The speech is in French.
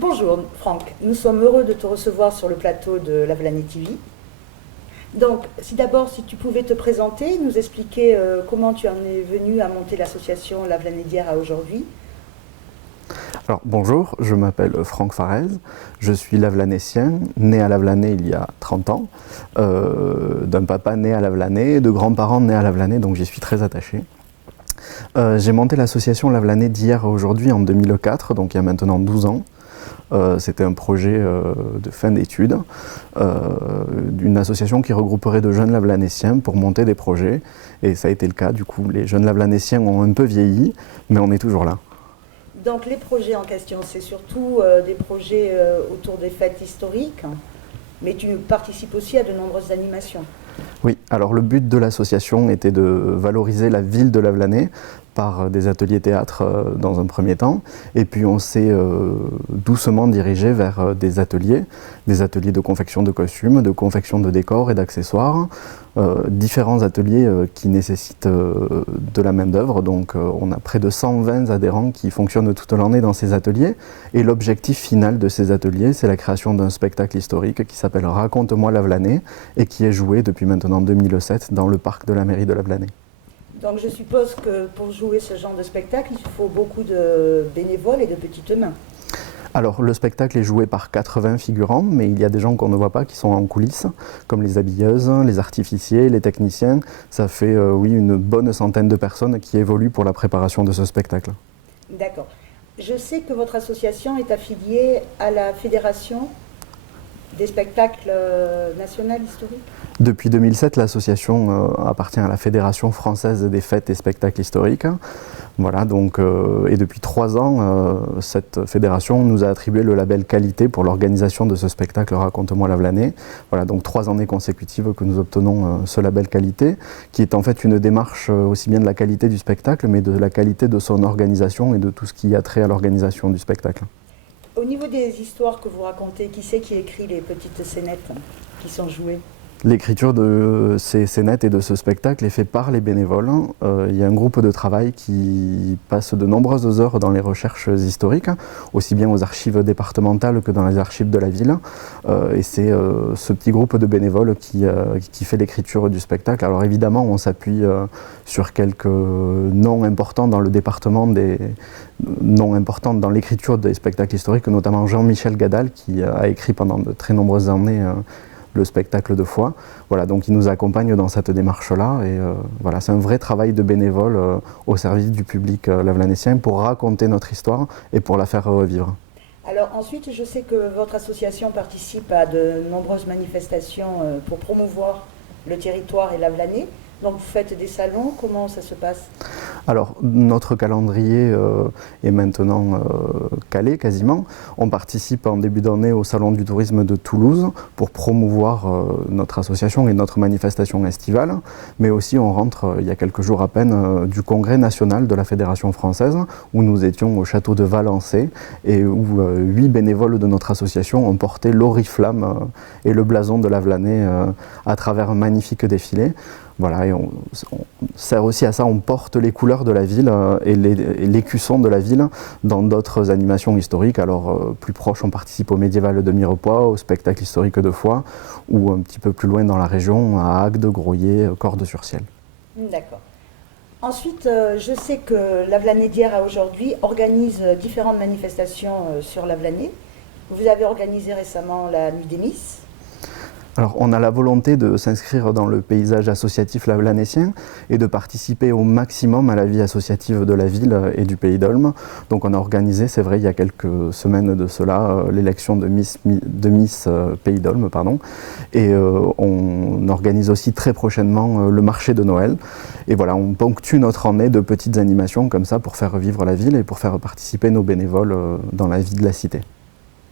Bonjour Franck, nous sommes heureux de te recevoir sur le plateau de Lavelanet TV. Donc, si tu pouvais te présenter, nous expliquer comment tu en es venu à monter l'association Lavelanet d'hier à aujourd'hui. Alors bonjour, je m'appelle Franck Farez, je suis lavelanécien, né à Lavelanet il y a 30 ans, d'un papa né à Lavelanet et de grands-parents nés à Lavelanet, donc j'y suis très attaché. J'ai monté l'association Lavelanet d'hier à aujourd'hui en 2004, donc il y a maintenant 12 ans. C'était un projet de fin d'études, d'une association qui regrouperait de jeunes lavelanéciens pour monter des projets, et ça a été le cas. Du coup, les jeunes lavelanéciens ont un peu vieilli, mais on est toujours là. Donc les projets en question, c'est surtout des projets autour des fêtes historiques, mais tu participes aussi à de nombreuses animations. Oui, alors le but de l'association était de valoriser la ville de Lavelanet par des ateliers théâtre dans un premier temps, et puis on s'est doucement dirigé vers des ateliers de confection de costumes, de confection de décors et d'accessoires, différents ateliers qui nécessitent de la main-d'œuvre. Donc on a près de 120 adhérents qui fonctionnent toute l'année dans ces ateliers, et l'objectif final de ces ateliers, c'est la création d'un spectacle historique qui s'appelle Raconte-moi Lavelanet et qui est joué depuis maintenant 2007 dans le parc de la mairie de Lavelanet. Donc je suppose que pour jouer ce genre de spectacle, il faut beaucoup de bénévoles et de petites mains. Alors le spectacle est joué par 80 figurants, mais il y a des gens qu'on ne voit pas qui sont en coulisses, comme les habilleuses, les artificiers, les techniciens. Ça fait oui, une bonne centaine de personnes qui évoluent pour la préparation de ce spectacle. D'accord. Je sais que votre association est affiliée à la Fédération des spectacles nationaux historiques. Depuis 2007, l'association appartient à la Fédération française des fêtes et spectacles historiques. Voilà, donc, et depuis 3 ans, cette fédération nous a attribué le label qualité pour l'organisation de ce spectacle Raconte-moi Lavelanet. Voilà, donc 3 années consécutives que nous obtenons ce label qualité, qui est en fait une démarche aussi bien de la qualité du spectacle, mais de la qualité de son organisation et de tout ce qui a trait à l'organisation du spectacle. Au niveau des histoires que vous racontez, qui c'est qui écrit les petites scénettes qui sont jouées? L'écriture de ces scénettes et de ce spectacle est faite par les bénévoles. Il y a un groupe de travail qui passe de nombreuses heures dans les recherches historiques, aussi bien aux archives départementales que dans les archives de la ville. Et c'est ce petit groupe de bénévoles qui fait l'écriture du spectacle. Alors évidemment, on s'appuie sur quelques noms importants dans le département, des noms importants dans l'écriture des spectacles historiques, notamment Jean-Michel Gadal, qui a écrit pendant de très nombreuses années le spectacle de Foix. Voilà, donc il nous accompagne dans cette démarche-là, et voilà, c'est un vrai travail de bénévole au service du public lavelanécien pour raconter notre histoire et pour la faire revivre. Alors ensuite, je sais que votre association participe à de nombreuses manifestations pour promouvoir le territoire et Lavelanet. Donc vous faites des salons, comment ça se passe? Alors notre calendrier est maintenant calé quasiment. On participe en début d'année au Salon du tourisme de Toulouse pour promouvoir notre association et notre manifestation estivale. Mais aussi on rentre il y a quelques jours à peine du congrès national de la Fédération française où nous étions au château de Valençay et où 8 bénévoles de notre association ont porté l'oriflamme et le blason de Lavelanet à travers un magnifique défilé. Voilà, et on sert aussi à ça, on porte les couleurs de la ville et l'écusson de la ville dans d'autres animations historiques. Alors plus proche, on participe au médiéval de Mirepoix, au spectacle historique de Foix, ou un petit peu plus loin dans la région, à Agde, Groyer, Cordes-sur-Ciel. D'accord. Ensuite, je sais que Lavelanet d'hier à aujourd'hui organise différentes manifestations sur Lavelanet. Vous avez organisé récemment la Nuit des Miss. Alors, on a la volonté de s'inscrire dans le paysage associatif lavelanécien et de participer au maximum à la vie associative de la ville et du Pays d'Olme. Donc on a organisé, c'est vrai, il y a quelques semaines de cela, l'élection de Miss Pays d'Olme, pardon. Et on organise aussi très prochainement le marché de Noël. Et voilà, on ponctue notre année de petites animations comme ça pour faire revivre la ville et pour faire participer nos bénévoles dans la vie de la cité.